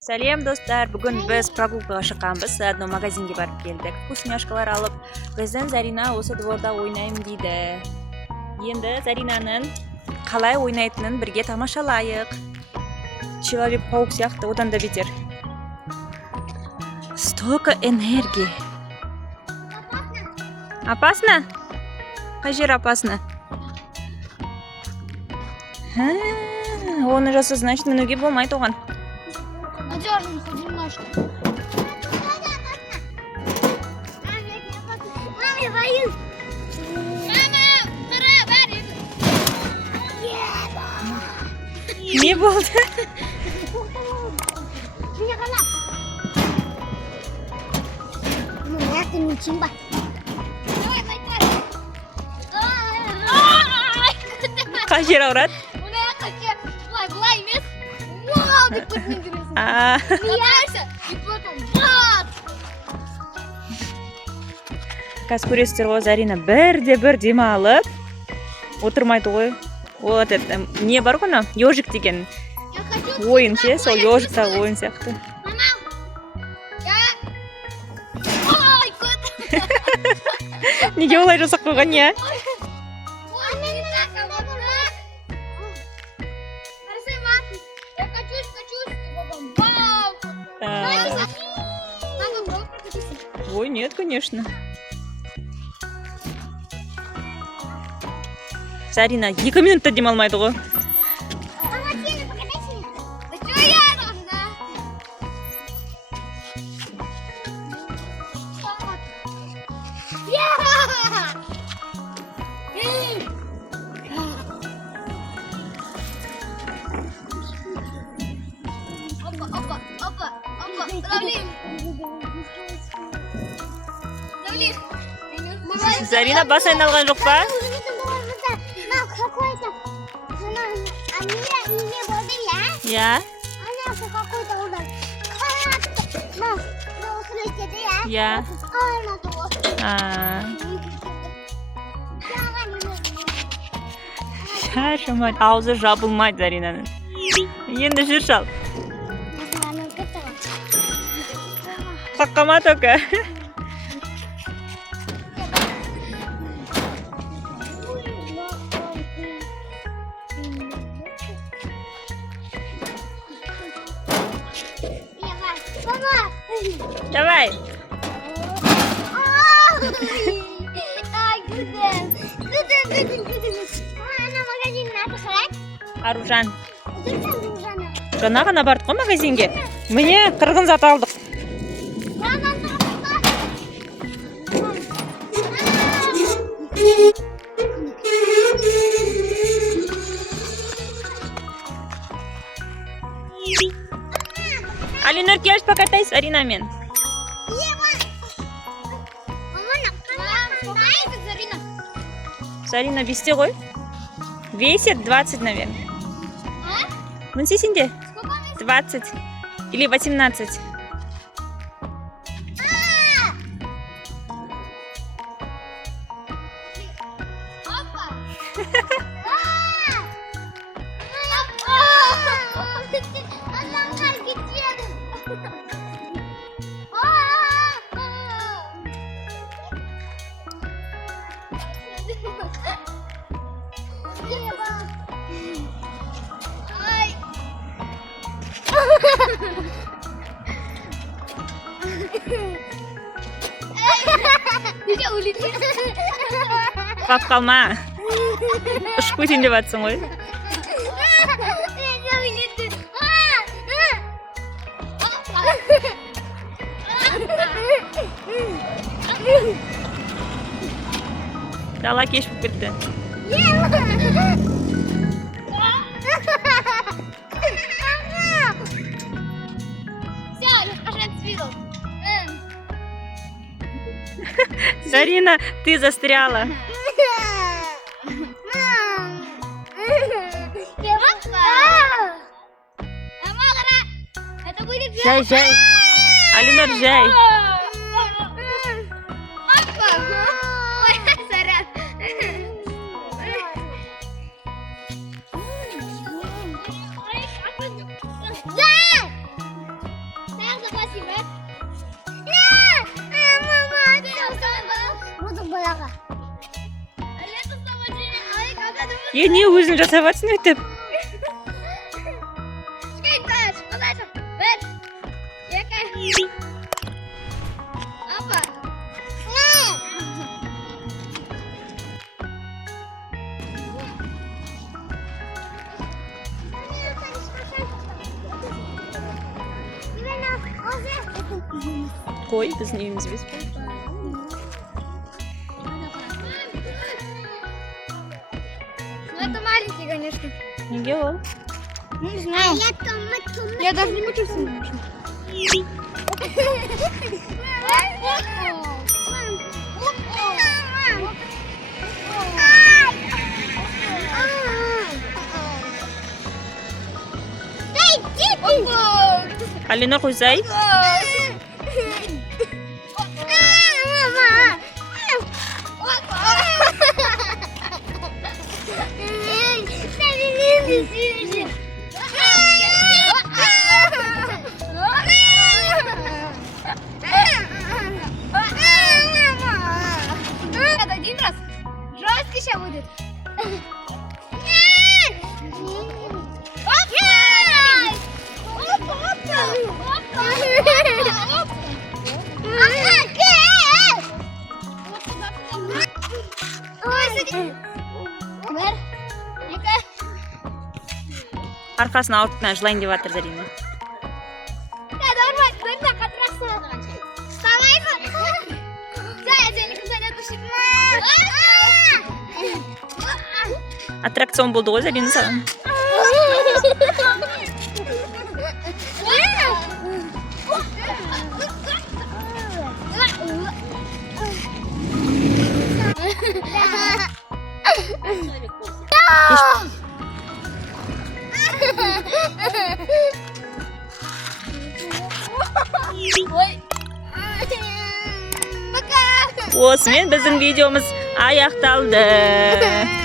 Салем достар, бүгін біз прогулкаға шыққанбыз, заодно магазинге барып келдік. Вкусняшкалар алып, біздің Зарина осы дворда ойнаймын дейді. Енді Заринанын қалай ойнайтынын бірге тамашалайық. Человек-паук сияқты, одан да бетер. Столько энергии. Опасно? Қай жер опасно? Оны жаса, значит, мінуге болмайды оған. Надёрнемся немножко. Мам, я боюсь. Не болды? Меня қана. Ты мучим ба. Қай жер ауырады? Былай емес. Вау, деп көрген көресің. Смеяешься, и потом бац! Қазір көресіздер ғой, Зарина бірде-бір демалып отырмайды ғой. Вот это, не бар ғой, ежик деген Я хочу... ойын ше, сол ежиктағы ойын сияқты. Мама, Ой, кот! Неге олай жасап қойған, я? Ой, не так, вот так. Хорошо, мам. Я качусь, и потом вау! Надо было прокатиться. Ой, нет, конечно. Зарина 2 минутта демалмайды ғой. Мама, сені покатайся мне. Да что я должна? Опа. Давли. Зарина бас айналған жоқ па? Какой-то... А не воды, я? Я? Она какой-то удар. Мам, слышите, я? Я. Она того. Шашымай, аузы жабылмайды Заринанын. Енді жүр шал. Қаққама только. Давай. Ана магазиннің аты қалай? Аружан. Жаңа. Жаңа ғана бардық қой магазинге. Міне қырғын зат алдық. Алинур, келші покатайся Аринамен. Зарина бесте ғой. Весит 20, наверное. Мінсе сенде? 20 или 18. Қап қалма. Ұшып кетейін деп жатсың ғой. Дала кеш болып кетті. Зарина, ты застряла. Жай. Алинур, жай. Ой, заряд. Не өзің жасап жатсың өйтіп. Қой, біздің үйіміз бес қой. Это маленький, конечно. Неге ол? Не знаю. Я даже не хочу снимать. Алина қойсай. Один раз жесткий сейчас будет. Арқасын ауыртпай жылайын деп жатыр Зарина. Аттракцион болды ғой Зарина саған. Осымен біздің видеомыз аяқталды.